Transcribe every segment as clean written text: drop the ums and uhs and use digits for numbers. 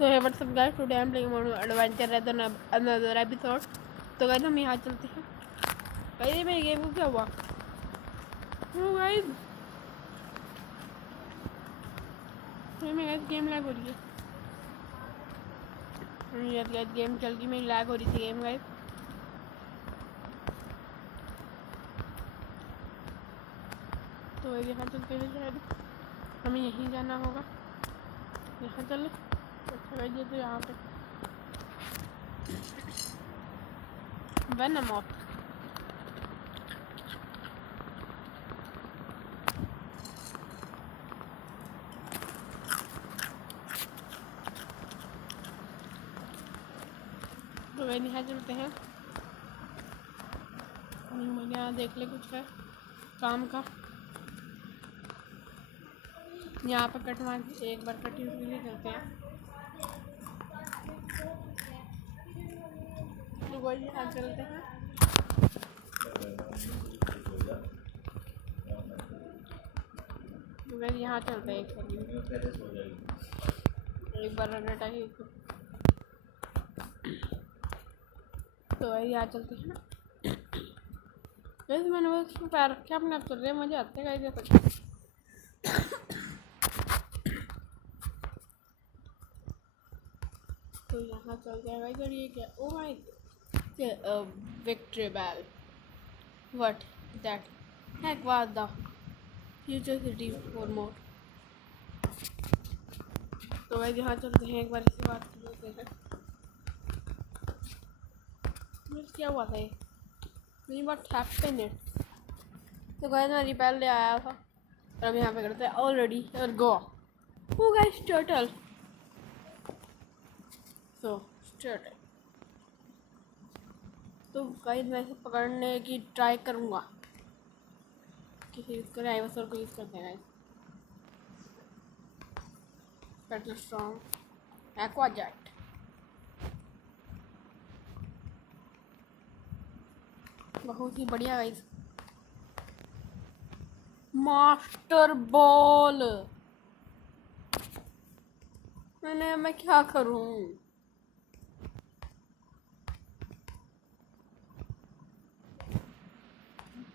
तो है WhatsApp guys, today I am playing mode adventure at another episode. तो guys हम यहाँ चलते हैं। गाइस मेरे गेम को क्या हुआ? गाइस मेरी गेम लैग हो रही है। यार गेम चल गई, मेरी लैग हो रही थी गेम गाइस। तो यहाँ चलते हैं, शायद हमें यहीं जाना होगा। यहाँ चले। अच्छा गाइस ये तो यहाँ पे वेनम ऑफ। तो वही यहाँ चलते हैं। मुझे यहाँ देख ले कुछ है काम का। यहाँ पर कट मार एक बार कटी के लिए चलते हैं। तो वही यहाँ चलते हैं। तो वही यहाँ चलते हैं। एक बार रगटा ही तो वही यहाँ चलते हैं। वैसे मैंने वो पैर रखे अपने आप चल रहे मुझे आते गाइस जैसा। तो यहाँ चल जाएगा इधर। ये क्या? Oh my victory bell. What that heck was the future city for more. तो भाई यहाँ चलते हैं, एक बार इसी बात कर लेते हैं। क्या हुआ था ये? What happened it? तो गाइस मैं रिपेल ले आया था और अब यहाँ पे करते हैं ऑलरेडी और गो। ओ गाइस टर्टल। तो टर्टल तो गाइस मैं इसे पकड़ने की ट्राई करूँगा। किसी यूज़ करें, आइवसर को यूज़ करते हैं guys. Turtle strong aqua jet. बहुत ही बढ़िया गाइस। Master ball. मैं क्या करूं?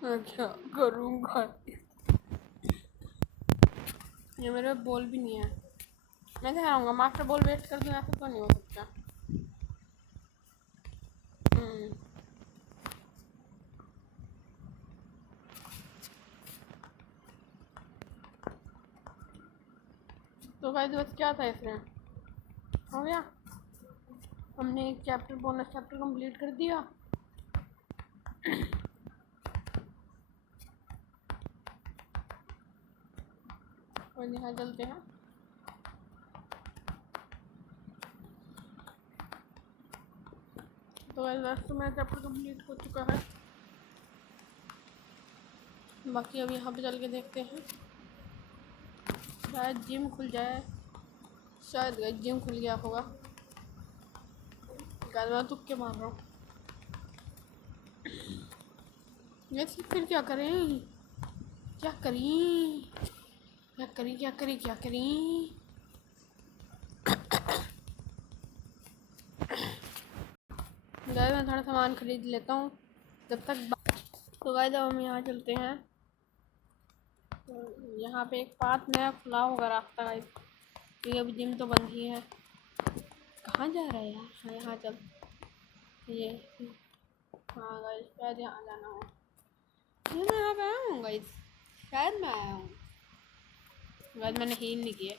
मैं क्या करूंगा? ये मेरे बॉल भी नहीं है। मैं क्या करूँगा? मास्टर बॉल वेस्ट कर दूँ? ऐसा तो नहीं हो सकता। तो भाई बस क्या था इसमें? हो गया। हमने एक चैप्टर बोनस चैप्टर कंप्लीट कर दिया। और यहाँ चलते हैं। तो लास्ट में चैप्टर कंप्लीट हो चुका है। बाकी अब यहाँ पे चल के देखते हैं, शायद जिम खुल जाए। शायद जिम खुल गया होगा। मैं तुक्के मार रहा हूँ। ये फिर क्या करें? क्या करें? क्या करें? क्या करें? क्या करें? मैं थोड़ा सामान खरीद लेता हूँ जब तक। तो गाइस अब हम यहाँ चलते हैं। तो यहाँ पे एक पाथ नया खुला होगा रास्ता गाइस, क्योंकि अभी जिम तो बंद ही है। कहाँ जा रहा है यार? हाँ यहाँ चल। ये हाँ गाइस शायद यहाँ जाना हो। ये मैं यहाँ पे आया हूँ गाइस, शायद मैं आया हूँ गाइस। मैंने हील नहीं किया।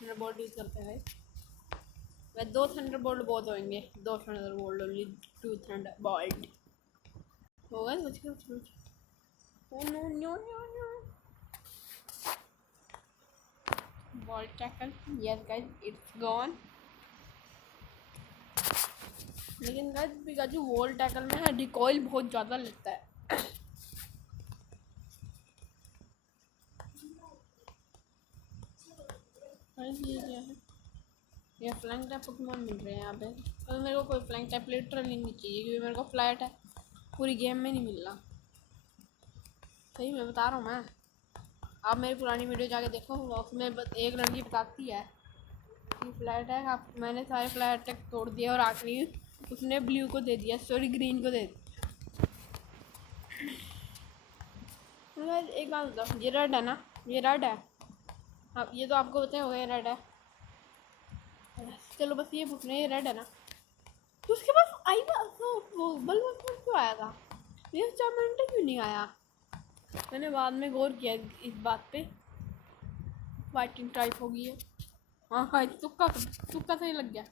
थंडर बोल्ट यूज़ करते हैं गाइस। 2 थंडर बोल्ट बहुत होंगे। 2 thunder bolt only 2 thunder bolt होगा। Oh no no no no ball tackle. Yes guys it's gone. लेकिन गाइस पिकाचू वॉल टैकल में रिकॉइल बहुत ज़्यादा लेता है। ये क्या है? ये फ्लैंक टाइप पोकेमॉन मिल रहे हैं यहाँ पे। तो मेरे को कोई फ्लैंक टाइप लिटरली नहीं चाहिए, क्योंकि मेरे को फ्लैट है पूरी गेम में नहीं मिल रहा। सही मैं बता रहा हूँ। मैं आप मेरी पुरानी वीडियो जाके देखो, उसमें एक लड़की बताती है आखिरी फ्लैट है। आप मैंने सारे फ्लैट तक तोड़ दिए और आखिरी उसने ब्लू को दे दिया, सॉरी ग्रीन को दे दिया। एक बात बताओ, ये रेड है ना, ये रेड है। हाँ ये तो आपको पता होगा ये रेड है। चलो बस ये पूछ रहे हैं, ये रेड है ना। तो उसके पास आई वो बल्ब क्यों आया था, ये 4 मिनट क्यों नहीं आया। मैंने बाद में गौर किया इस बात पे, वाइटिंग टाइप होगी है। हाँ हाँ तुक्का तुक्का सही लग गया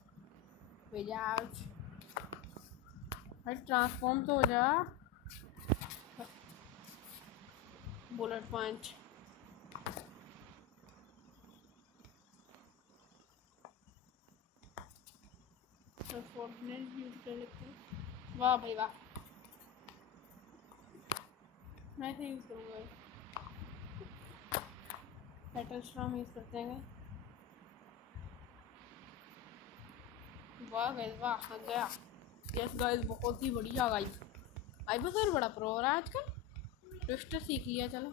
भैया। भाई ट्रांसफॉर्म तो हो जा। बुलेट पॉइंट यूज कर लेते हैं। वाह भाई वाह, मैं ऐसे यूज़ करूँगा। पेटल स्ट्रॉम यूज़ करते हैं। वाह गाइस वाह, आ गया। यस गाइस बहुत ही बढ़िया गाइस। आई बस और बड़ा प्रो हो रहा है आजकल, ट्विस्टर सीख लिया। चलो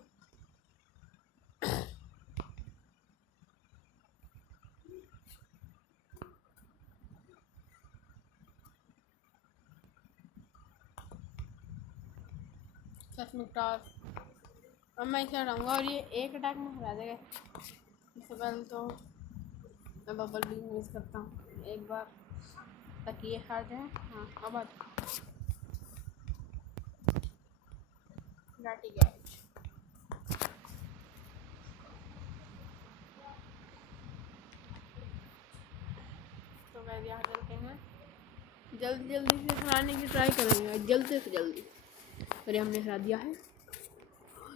सस्मिक्टार अब मैं इसे हटाऊँगा और ये एक अटैक में हरा देगा। इससे पहले तो मैं बबल बीम यूज़ करता हूँ एक बार, ताकि ये हट जाए। हाँ अब लाठी गैज। तो वैसे यहाँ चलते हैं, जल्दी जल्दी से हराने की ट्राई करेंगे, जल्दी से जल्दी। अरे हमने हरा दिया है।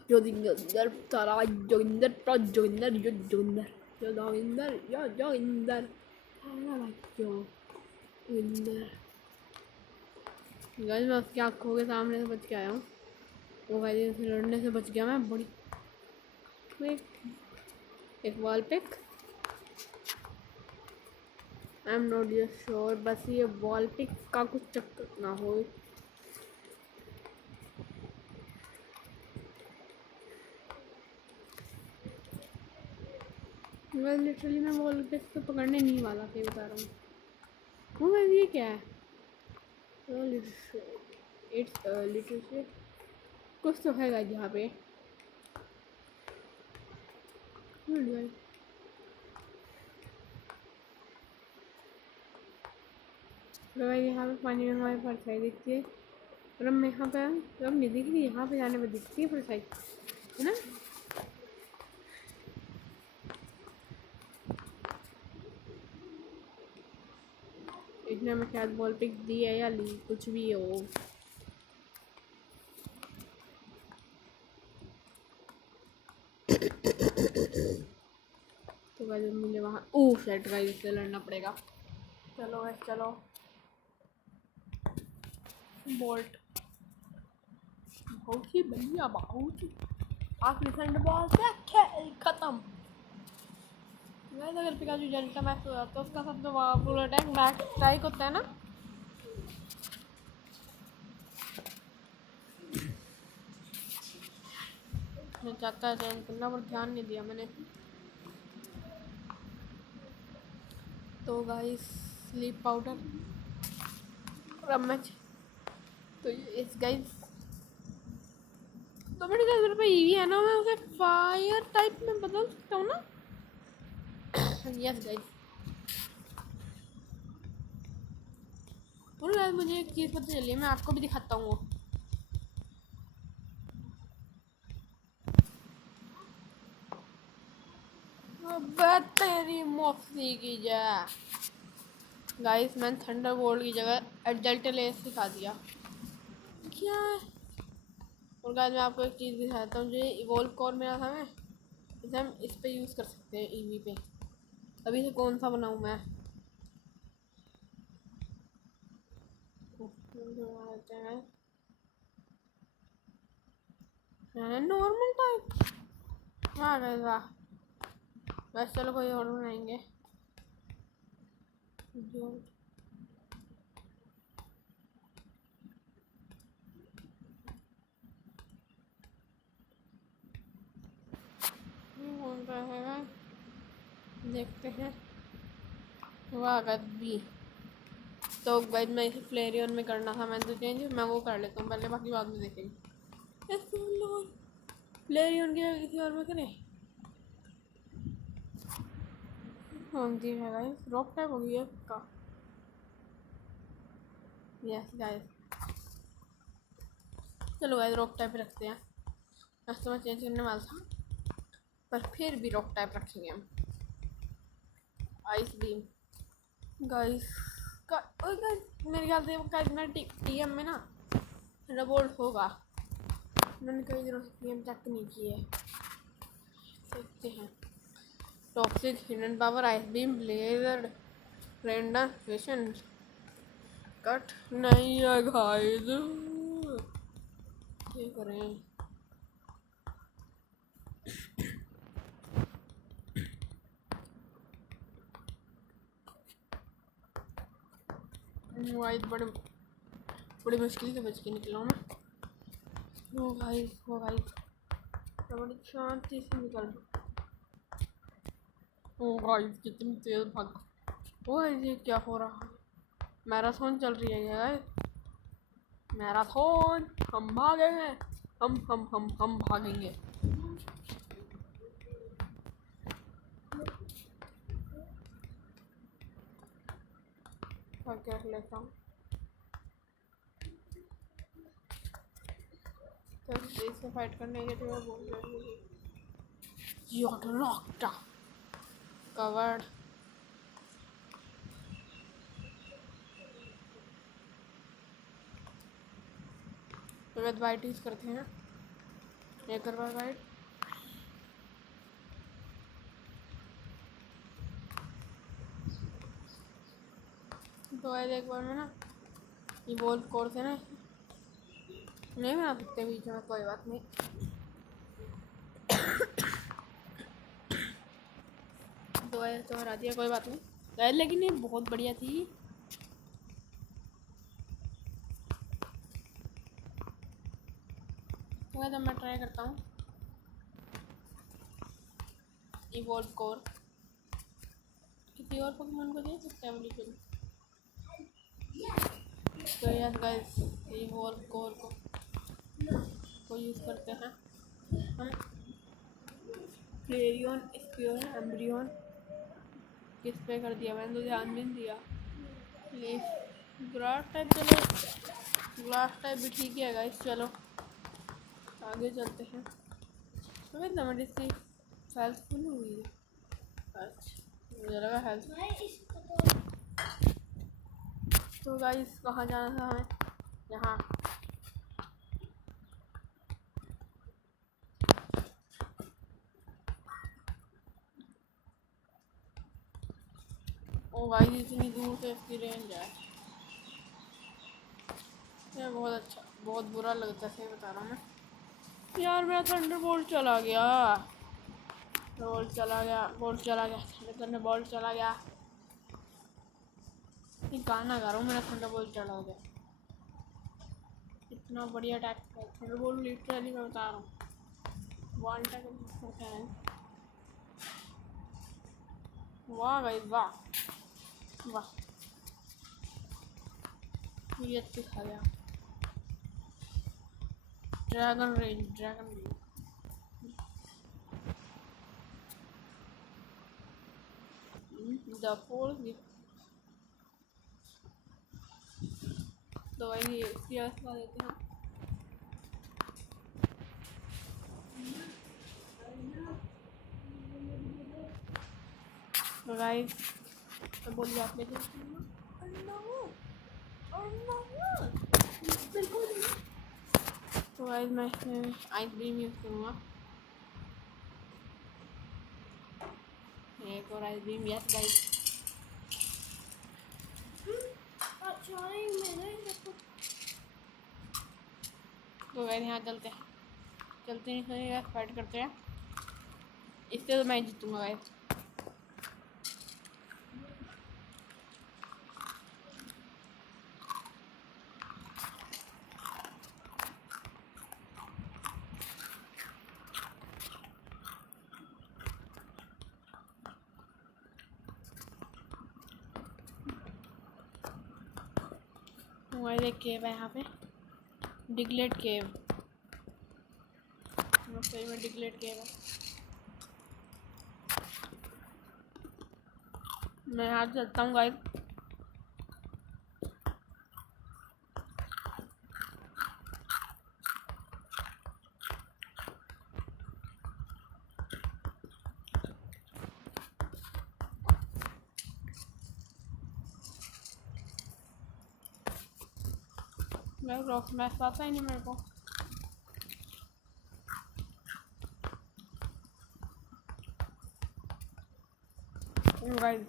जोगिंदर तारा जोगिंदर प्रो जोगिंदर जो जोगिंदर जो जोगिंदर यो जोगिंदर जोगिंदर। गाइस मैं उसकी आँखों के सामने से बच के आया हूँ। वो गाइस लड़ने से बच गया मैं। बड़ी एक wall pic, I am not just sure, बस ये वॉल पिक का कुछ चक्कर ना हो। मैं लिटरली मैं वॉल पिक तो पकड़ने नहीं वाला था, बता रहा हूँ। वो गाइस ये क्या है, इट्स लिटिल से कुछ तो है गाइस यहाँ पे। यहाँ पे पानी में हमारी परछाई दिखती है, और अब यहाँ पे अब नहीं दिख रही, यहाँ पे जाने पर दिखती है परछाई, है ना। इसने हमें शायद बॉल पिक दी है या ली, कुछ भी हो। तो गाइस मुझे वहाँ सेट गाइस से लड़ना पड़ेगा। चलो गाइस चलो, बोल्ट बहुत ही बढ़िया, बहुत ही आखिरी ठंड बॉल से खेल खत्म। गाइस अगर पिकाचू जलता मैक्स हो जाता है, उसका सबसे पावरफुल अटैक मैक्स स्ट्राइक होता है ना। मैं चाहता है चैन करना पर ध्यान नहीं दिया मैंने। तो गाइस स्लीप पाउडर और अब मैच तो इस गाइस तो मेरे घर पे ईवी है ना, मैं उसे फायर टाइप में बदल सकता हूँ ना। यस गाइस, और गाइस मुझे एक चीज़ पता चली है, मैं आपको भी दिखाता हूँ। तेरी मौसी की जा गाइस, मैंने थंडर बोल्ट की जगह एडल्ट लेस सिखा दिया क्या। और गाइस मैं आपको एक चीज़ दिखाता हूँ, जो इवोल्व कोर मेरा था, मैं इसे हम इस पे यूज़ कर सकते हैं ईवी पे। अभी से कौन सा बनाऊँ मैं, नॉर्मल टाइप। हाँ गाइस वाह, बस चलो कोई और बनाएंगे जो कौन सा है, देखते हैं। वाह गद्दी। तो गाइस मैं इसे फ्लेरियन में करना था, मैंने तो चेंज, मैं वो कर लेता हूँ पहले, बाकी बाद में देखेंगे। फ्लेरियन की जगह किसी और में करें। हाँ जी है गाइस, रॉक टाइप हो गया का। यस गाइस, चलो गाइस रॉक टाइप रखते हैं। वैसे तो मैं चेंज करने वाला था, पर फिर भी रॉक टाइप रखेंगे हम। आइस बीम गाइस मेरे ख्याल से का टीएम में ना रोबोट होगा। मैंने कई दिनों से टीएम चेक नहीं किए, देखते हैं। Toxic, hidden power, ice beam, blazer, render, vision, cut नहीं है गाइस, क्या करें। गाइस बड़ी मुश्किल से बच के निकला हूँ मैं। वो गाइस बड़ी शांति से निकल। ओ गाइस कितनी तेज भागा। ओ ये क्या हो रहा है, मैराथन चल रही है गाइस, मैराथन। हम भागेंगे, हम भागेंगे। कर लेता हूँ तो इससे फाइट करने के लिए बोल रही हूँ। कवर्ड तो वाइट यूज करते हैं, एक बार वाइट। तो एक बार में ना ये बोल कोर्स है ना, नहीं बना सकते बीच में, कोई बात नहीं। तो हरा दिया, कोई बात नहीं, लेकिन ये बहुत बढ़िया थी। तो मैं ट्राई करता हूँ इवॉल्व कोर। किसी और पोकेमॉन को दे सकते हैं बिल्कुल। तो यस गाइस, इवॉल्व कोर को यूज़ करते हैं हम। फ्लेरियन, स्पियर, एम्ब्रियन किस पे कर दिया, मैंने तो ध्यान भी नहीं दिया। ग्रास टाइप, चलो ग्लास टाइप भी ठीक है गाइस। चलो आगे चलते हैं। तो मेरी इसकी हेल्थ फुल हुई है। अच्छा मुझे लगा हेल्थ। तो गाइस कहाँ जाना था हमें, यहाँ। ओ गाइस इतनी दूर से इसकी रेंज है, ये बहुत अच्छा, बहुत बुरा लगता है, सही बता रहा हूँ मैं यार। मेरा थंडरबोल्ट चला गया, बोल्ट चला गया, थंडरबोल्ट चला गया। ये गाना गा रहा हूँ, मेरा थंडरबोल्ट चला गया। इतना बढ़िया अटैक है थंडरबोल्ट, लिटरली मैं बता रहा हूँ। वन अटैक है। वाह गाइस वाह वाह, ये अच्छी खा गया। Dragon range the force. तो ये सीएस का देते हैं। तो गाइस तो बोलिए आप लेके तो गाइस मैं इसमें आइस बीम यूज़ करूँगा, एक और आइस बीम। यस गाइस तो गाइस यहाँ चलते नहीं सही, फाइट करते हैं। इससे तो मैं जीतूँगा गाइस। हमारे एक केव है यहाँ पे, डिगलेट केव। सही में डिगलेट केव है। मैं यहाँ चलता हूँ गाइस। रॉक मैच आता ही नहीं मेरे को। गाइस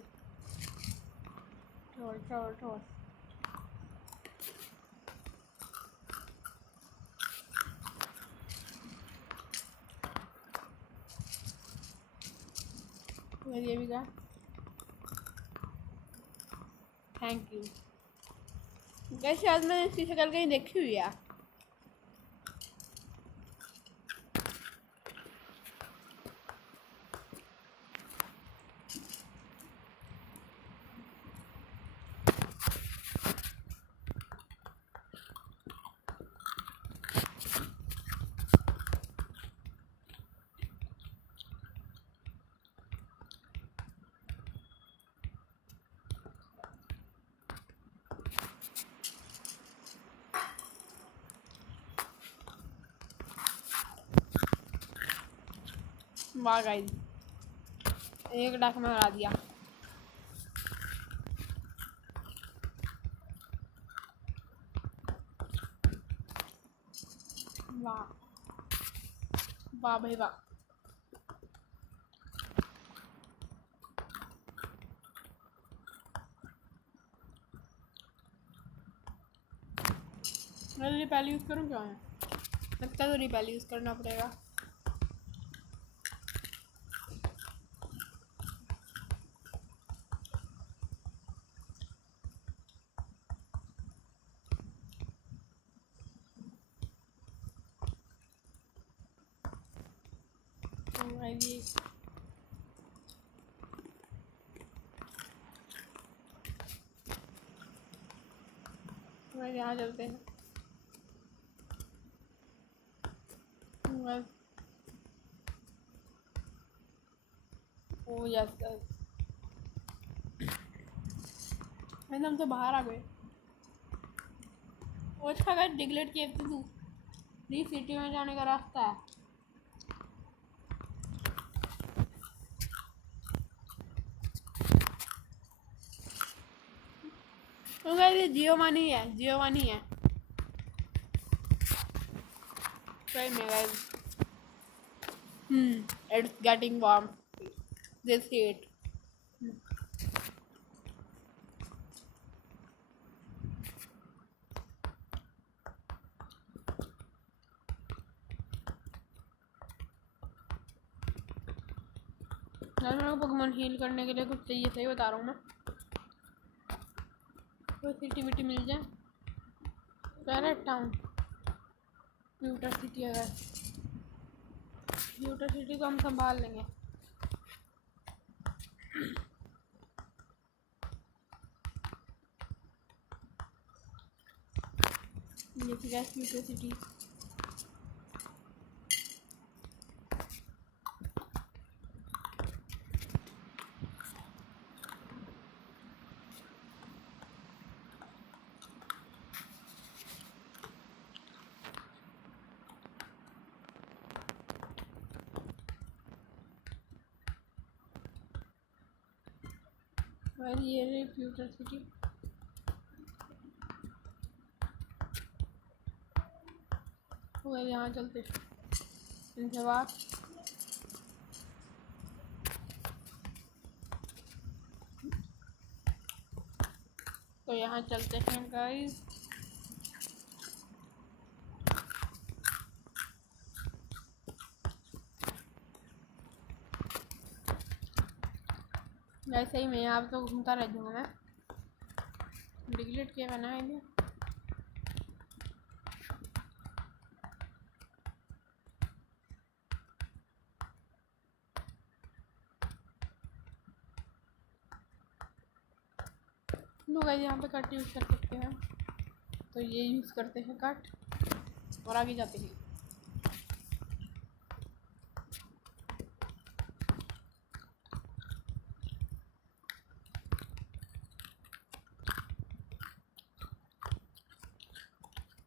ठोर ये भी गया। Thank you. गाइस शायद मैंने इसकी शक्ल कहीं देखी हुई है। वाह गाइस, एक डाक में हरा दिया। वाह वाह भाई वाह। मैं रिपेल यूज़ करूँ क्या है? लगता है तो रिपेल यूज़ करना पड़ेगा। यहाँ चलते हैं। ओ यस हम तो बाहर आ गए। वो अच्छा गाइस, डिगलेट केव से दूसरी सिटी में जाने का रास्ता है। तो गाइस ये जियोवानी है, जियोवानी है सही में guys. It's getting warm this heat। यार मेरे को पोकेमॉन हील करने के लिए कुछ चाहिए, सही बता रहा हूँ मैं। कोई सिटी विटी मिल जाए। Parrot town, pewter city. अगर प्यूटर सिटी को हम संभाल लेंगे। ये प्यूटर सिटी। ये रही फ्यूचर सिटी। यहाँ चलते इनसे बात। तो यहाँ चलते हैं गाइस। वैसे ही मैं यहाँ तो घूमता रह जाऊँगा। मैं डिगलेट क्या बनाएंगे। लोग यहाँ पे कट यूज़ कर सकते हैं। तो ये यूज़ करते हैं कट और आगे जाते हैं।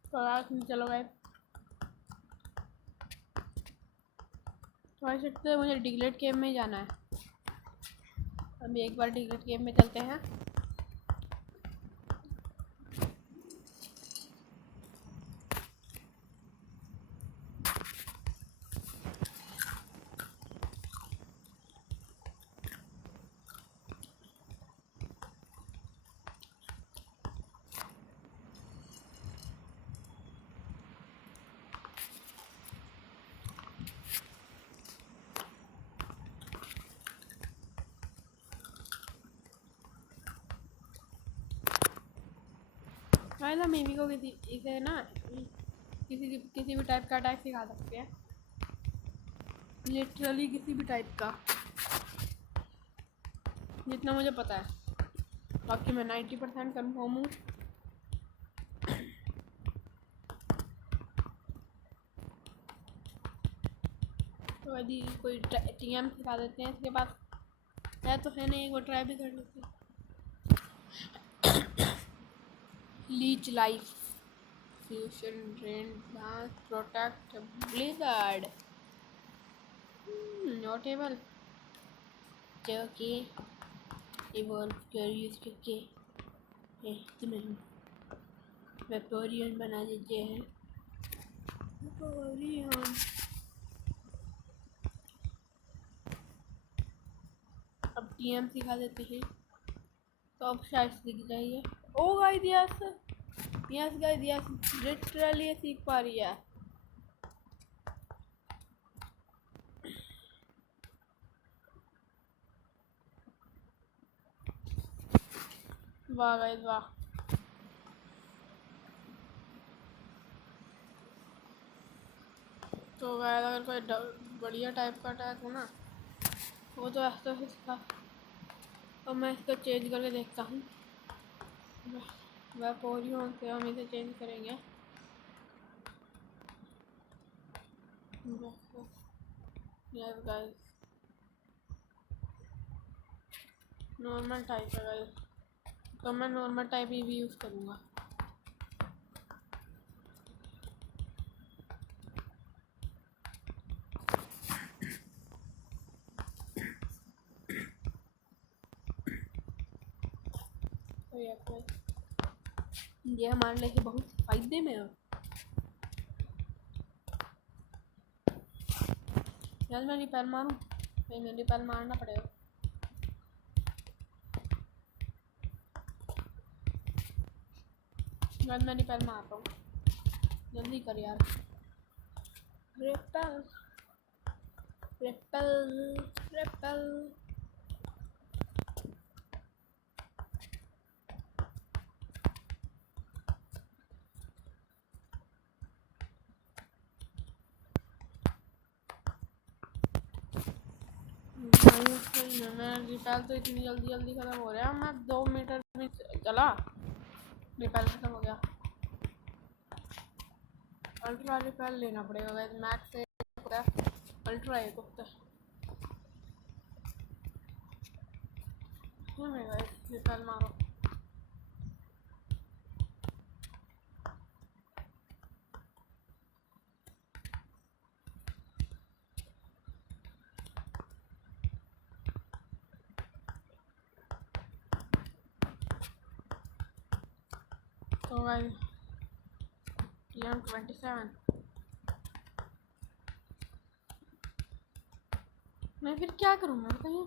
तो चलो गए तो आ सकते हैं, मुझे डिग्लेट केव में जाना है। अभी एक बार डिग्लेट केव में चलते हैं। ना मेमी को किसी इसे ना किसी भी टाइप का अटैक सिखा सकते हैं, लिटरली किसी भी टाइप का, जितना मुझे पता है। बाकी मैं 90% कन्फर्म हूँ। तो यदि कोई टीएम सिखा देते हैं इसके पास है तो है नहीं, एक बार ट्राई भी कर लेते हैं। Leech life fusion drain dance protect blizzard notable जो कि इवॉल्व क्यूरियस करके तुम्हें वेपोरियन बना देते हैं। वेपोरियन अब टीएम सिखा देते हैं तो अब शायद सीख जाइए। Oh guys yes guys yes literally सीख पा रही है। वाह गाइस वाह। तो गाइस अगर कोई बढ़िया टाइप का अटैक हो ना वो तो ऐसा ही था। तो मैं इसको चेंज करके देखता हूँ। वेपोरियन से हम इसे चेंज करेंगे। यस गाइस नॉर्मल टाइप है गाइस, तो मैं नॉर्मल टाइप ही भी यूज़ करूँगा। तो ये हमारे लिए बहुत फायदे में है। यार मैं रिपेयर मारूँ, मैं रिपेयर मारना पड़ेगा। यार मैं रिपेयर मार रहा हूँ, जल्दी कर यार। रिपेयर रिपेयर रिपेयर रिपेयर तो इतनी जल्दी खत्म हो रहा है। मैं 2 मीटर में चला रिपेयर खत्म हो गया। अल्ट्रा रिपेयर लेना पड़ेगा गाइस, मैक्स से अल्ट्रा एक होता है। गाइस रिपेयर मारो। तो गाइस TM27 मैं फिर क्या करूँगा बताइए।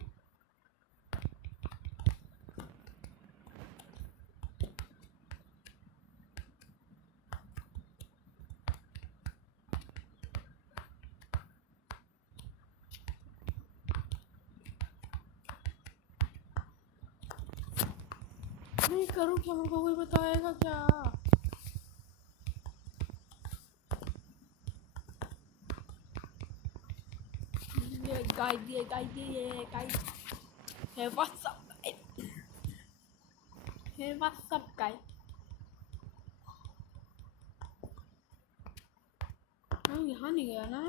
नहीं करूँ क्या, मुझको कोई बताएगा क्या? guys. Hey, what's up, guys? Hey, what's up, guys? यहाँ नहीं गया ना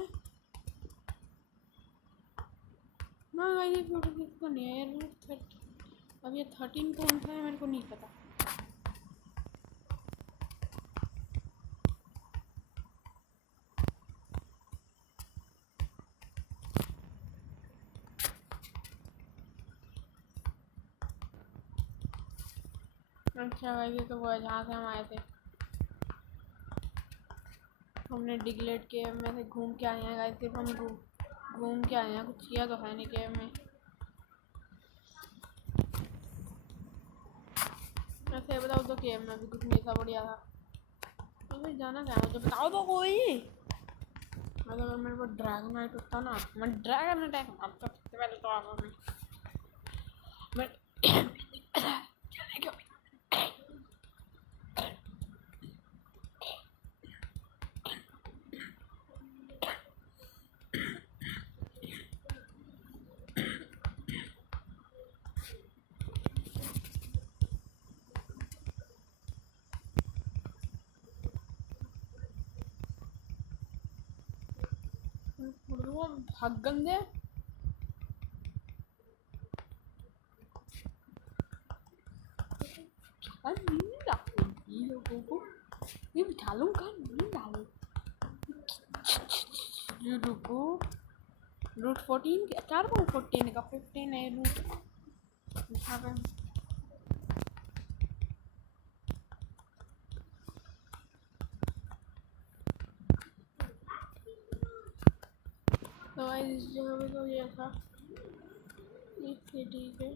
ना ये फोटो किसका नहीं है यार। अब ये 13 कौन सा है मेरे को नहीं पता। अच्छा भाई ये तो वो है जहाँ से हम आए थे। हमने डिग्लेट केव में से घूम के आए हैं गाइस। सिर्फ हम घूम के आए हैं, कुछ किया तो है नहीं केव में। ऐसे बताओ तो केव में भी कुछ नहीं था, बढ़िया था। तो फिर जाना क्या मुझे बताओ तो कोई। मतलब अगर मेरे को ड्रैगनाइट होता ना, मैं ड्रैगन अटैक मारता सबसे पहले तो आपको मैं भाग गंदे। नींद आती लोगों को, ये बिठा लूँ कहाँ, नींद आ रही। ये रुको, रूट 14 4 को 14 का 15 है रूट यहाँ पे। तो इस जगह पे तो ये था, ठीक है।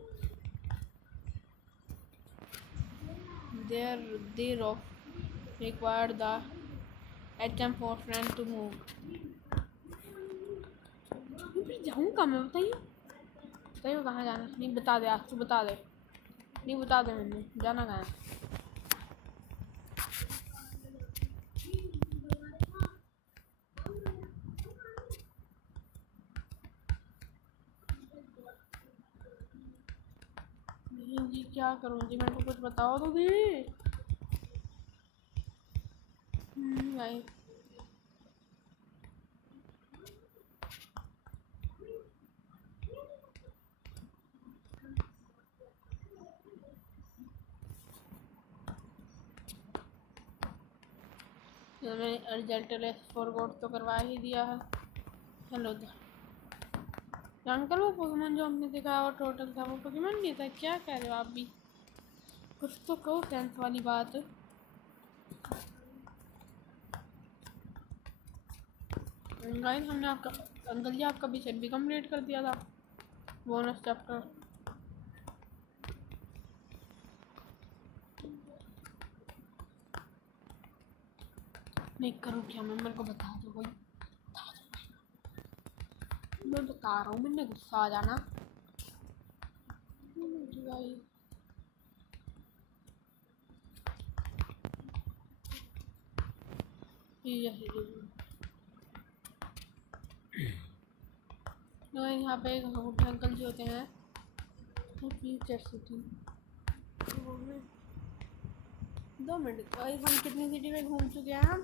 Their of required the HM for friend to move. फिर जाऊँगा मैं, बताइए कहाँ जाना। नहीं बता दे, आज तू बता दे, नहीं बता दे मैंने जाना कहाँ है। नहीं जी क्या करूँ जी, मेरे को कुछ बताओ तो दी। भाई मैंने अर्जेंटल फॉरवर्ड तो करवा ही दिया है। हेलो अंकल, वो पोकेमोन जो हमने दिखाया और टोटल था वो पोकेमोन नहीं था, क्या कह रहे हो आप भी, कुछ तो कहो सेंस वाली बात। गाइस हमने आपका अंकल जी आपका मिशन भी कंप्लीट कर दिया था, बोनस चैप्टर। नहीं करूँ क्या मैं, मेरे को बता दो कोई, मैं बता रहा हूँ, मैंने गुस्सा आ जाना। यहाँ पे अंकल जी होते हैं फ्यूचर सिटी। 2 मिनट, हम कितनी सिटी में घूम चुके हैं।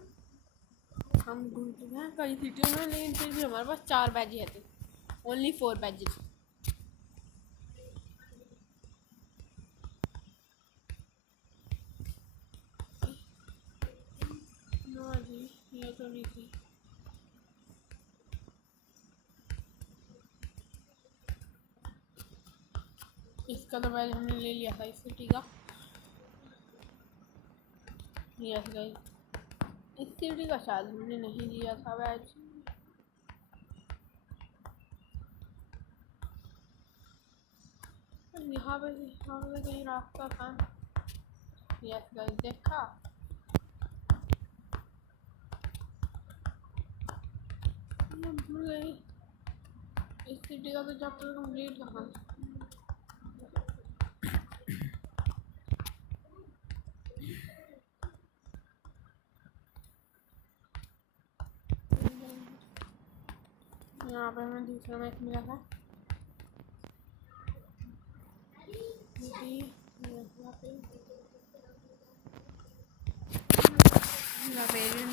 हम घूम चुके हैं कई सिटियों में, लेकिन फिर भी हमारे पास 4 बैजेस थे, ओनली 4 बैजेस। नो जी ये तो नहीं थी। इसका तो बैज हमने ले लिया था इस सिटी का। यस गाइस, इस सिटी का शायद हमने नहीं लिया था बैज। यहाँ पे कहीं रास्ता था। यस गाइस देखा, भूल गई इस सिटी का तो चैप्टर कंप्लीट कहाँ। यहाँ पे हमें दूसरा मैच मिला था।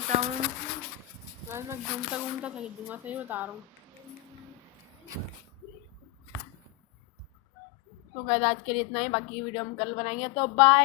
टाउन आज मैं घूमता घूमता थक दूंगा, सही बता रहा हूँ। तो गाइस आज के लिए इतना ही, बाकी वीडियो हम कल बनाएंगे, तो बाय।